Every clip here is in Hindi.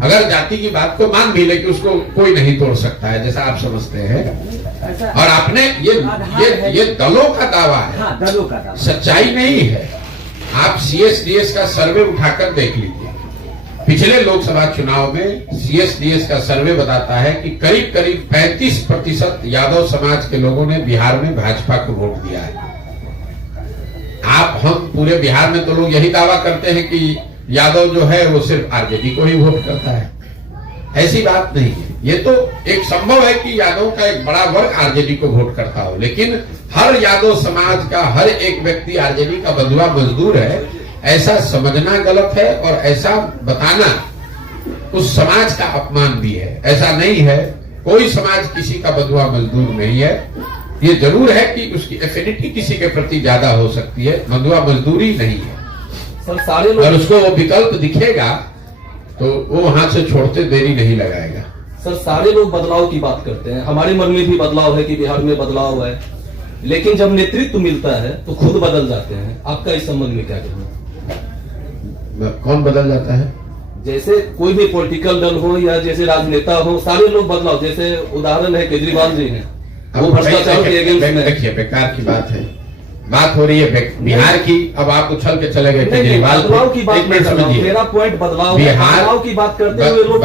अगर जाति की बात को मान भी ले कि उसको कोई नहीं तोड़ सकता है, जैसा आप समझते हैं। और आपने ये दलों का दावा है। हाँ, दलों का दावा, सच्चाई नहीं है। आप CSDS का सर्वे उठाकर देख लीजिए। पिछले लोकसभा चुनाव में CSDS का सर्वे बताता है कि करीब करीब 35% यादव समाज के लोगों ने बिहार में भाजपा को वोट दिया है। हम पूरे बिहार में तो लोग यही दावा करते हैं कि यादव जो है वो सिर्फ आरजेडी को ही वोट करता है। ऐसी बात नहीं है। ये तो एक संभव है कि यादव का एक बड़ा वर्ग आरजेडी को वोट करता हो, लेकिन हर यादव समाज का हर एक व्यक्ति आरजेडी का बंधुआ मजदूर है, ऐसा समझना गलत है। और ऐसा बताना उस समाज का अपमान भी है। ऐसा नहीं है, कोई समाज किसी का बंधुआ मजदूर नहीं है। ये जरूर है कि उसकी एफिनिटी किसी के प्रति ज्यादा हो सकती है, बंधुआ मजदूरी नहीं है। सर सारे लोग, और उसको वो विकल्प दिखेगा तो वो वहां से छोड़ते देरी नहीं लगाएगा। सर सारे लोग बदलाव की बात करते हैं, हमारे मन में भी बदलाव है कि बिहार में बदलाव है, लेकिन जब नेतृत्व मिलता है तो खुद बदल जाते हैं। आपका इस संबंध में क्या कहना है? कौन बदल जाता है? जैसे कोई भी पॉलिटिकल दल हो या जैसे राजनेता हो, सारे लोग बदलाव, जैसे उदाहरण है केजरीवाल जी हैं, वो भ्रष्टाचार के अगेंस्ट में। देखिए, बेकार की बात है। बात हो रही है बिहार की, अब आप उछल के चले गए केजरीवाल। बदलाव की बात नहीं कर रहा हूं, मेरा पॉइंट बदलाव, बदलाव की बात करते हुए लोग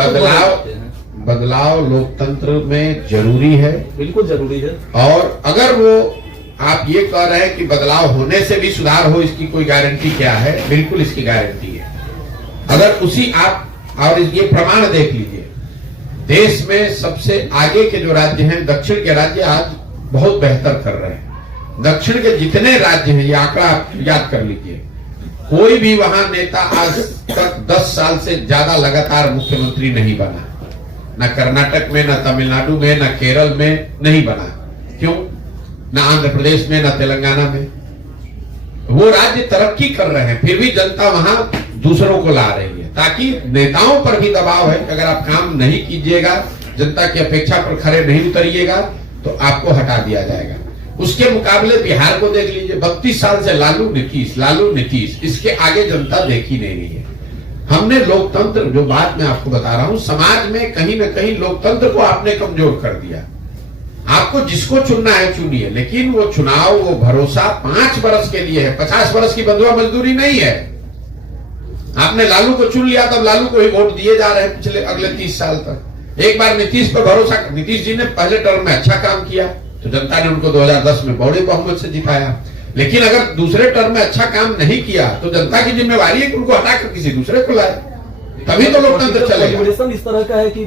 बदलाव लोकतंत्र में जरूरी है, बिल्कुल जरूरी है। और अगर वो आप ये कह रहे हैं कि बदलाव होने से भी सुधार हो, इसकी कोई गारंटी क्या है? बिल्कुल इसकी गारंटी है। अगर उसी आप, और ये प्रमाण देख लीजिए, देश में सबसे आगे के जो राज्य हैं, दक्षिण के राज्य आज बहुत बेहतर कर रहे हैं। दक्षिण के जितने राज्य हैं, ये आंकड़ा आप याद कर लीजिए, कोई भी वहां नेता आज तक 10 साल से ज्यादा लगातार मुख्यमंत्री नहीं बना। न कर्नाटक में, न तमिलनाडु में, न केरल में नहीं बना। क्यों? न आंध्र प्रदेश में, न तेलंगाना में। वो राज्य तरक्की कर रहे हैं, फिर भी जनता वहां दूसरों को ला रही है, ताकि नेताओं पर भी दबाव है कि अगर आप काम नहीं कीजिएगा, जनता की अपेक्षा पर खरे नहीं उतरिएगा, तो आपको हटा दिया जाएगा। उसके मुकाबले बिहार को देख लीजिए, 32 साल से लालू नीतीश, इसके आगे जनता देख ही नहीं रही है। हमने लोकतंत्र, जो बात मैं आपको बता रहा हूं, समाज में कहीं ना कहीं लोकतंत्र को आपने कमजोर कर दिया। आपको जिसको चुनना है चुनिए, लेकिन वो चुनाव, वो भरोसा 5 वर्ष के लिए है, 50 वर्ष की बंधुआ मजदूरी नहीं है। आपने लालू को चुन लिया, तब लालू को ही वोट दिए जा रहे हैं पिछले अगले 30 साल तक। एक बार नीतीश पर भरोसा, नीतीश जी ने पहले टर्म में अच्छा काम किया तो जनता ने उनको 2010 में बड़े बहुमत से जिताया, लेकिन अगर दूसरे टर्म में अच्छा काम नहीं किया तो जनता की जिम्मेवारी है कि उनको हटाकर किसी दूसरे को लाए, तभी तो लोकतंत्र चलेगा। इस तरह का है कि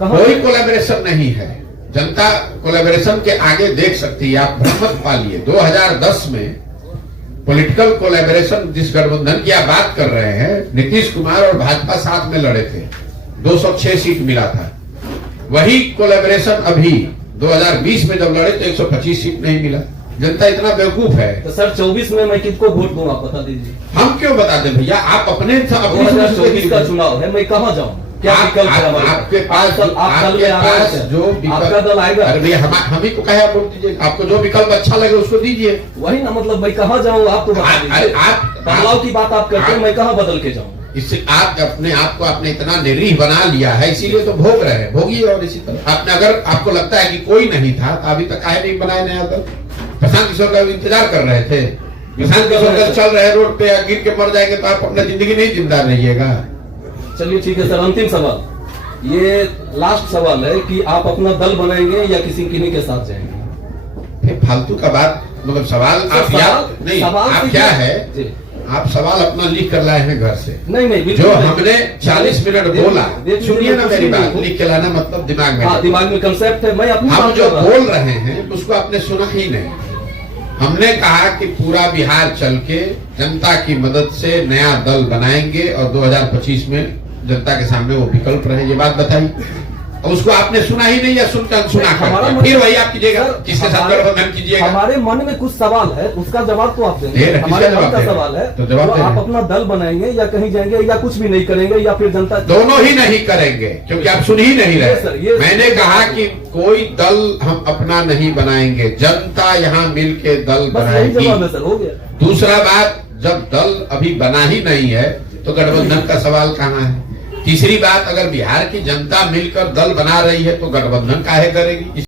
कोई कोलैबोरेशन नहीं है। जनता कोलैबोरेशन के आगे देख सकती है। आप भ्रम मत पालिए। 2010 में पॉलिटिकल कोलैबोरेशन, जिस गठबंधन की आप बात कर रहे हैं, नीतीश कुमार और भाजपा साथ में लड़े थे, 206 सीट मिला था। वही कोलैबोरेशन अभी 2020 में जब लड़े तो 125 सीट नहीं मिला। जनता इतना बेवकूफ है। तो सर 24 में मैं किसको वोट दूं, आप बता दीजिए। हम क्यों बता दें भैया? आप अपने 2024 का चुनाव है, मैं कहाँ जाऊँ? क्या विकल्प है हमारे? आपके पास जो आपका दल आएगा। अरे हम ही को कहे आप वोट दीजिए, आपको जो विकल्प अच्छा लगे उसको दीजिए। वही ना, मतलब मैं कहाँ जाऊँ? आप तो बता दीजिए। बदलाव की बात आप करते हैं, मैं कहाँ बदल के जाऊँ? इससे आप अपने आप को आपने इतना निरीह बना लिया है, इसीलिए तो भोग रहे हैं, भोगिए। और इसी तरह आपने, अगर आपको लगता है कि कोई नहीं था तो अभी तक आए नहीं बनाए नया दल। प्रशांत किशोर का इंतजार कर रहे थे। प्रशांत किशोर का चल रहे रोड पे, गिर के मर जाएंगे तो आप अपना जिंदगी नहीं जिंदा रहिएगा। चलिए ठीक है सर, अंतिम सवाल, ये लास्ट सवाल है कि आप अपना दल बनाएंगे या किन्हीं के साथ जाएंगे? फिर फालतू का बात, मतलब सवाल आप याद नहीं, आप क्या है, आप सवाल अपना लिख कर लाए हैं घर से। नहीं, जो हमने 40 मिनट बोला, सुनिए ना मेरी बात, लिख के लाना मतलब दिमाग में, दिमाग में कंसेप्ट है। मैं हम जो बोल रहे हैं उसको आपने सुना ही नहीं। हमने कहा कि पूरा बिहार चल के जनता की मदद से नया दल बनाएंगे और 2025 में जनता के सामने वो विकल्प रहे, ये बात बताई। और उसको आपने सुना ही नहीं, या सुनकर अनसुना करके फिर वही आप कीजिएगा, किसके साथ गठबंधन कीजिएगा। हमारे मन में कुछ सवाल है, उसका जवाब तो आप देंगे। हमारे मन का सवाल है तो जवाब आप अपना दल बनाएंगे या कहीं जाएंगे या कुछ भी नहीं करेंगे, या फिर जनता? दोनों ही नहीं करेंगे, क्योंकि आप सुन ही नहीं रहे। मैंने कहा कि कोई दल हम अपना नहीं बनाएंगे, जनता यहाँ मिल के दल बनाएगी। हो गया। दूसरा बात, जब दल अभी बना ही नहीं है तो गठबंधन का सवाल कहाँ है? तीसरी बात, अगर बिहार की जनता मिलकर दल बना रही है तो गठबंधन काहे करेगी?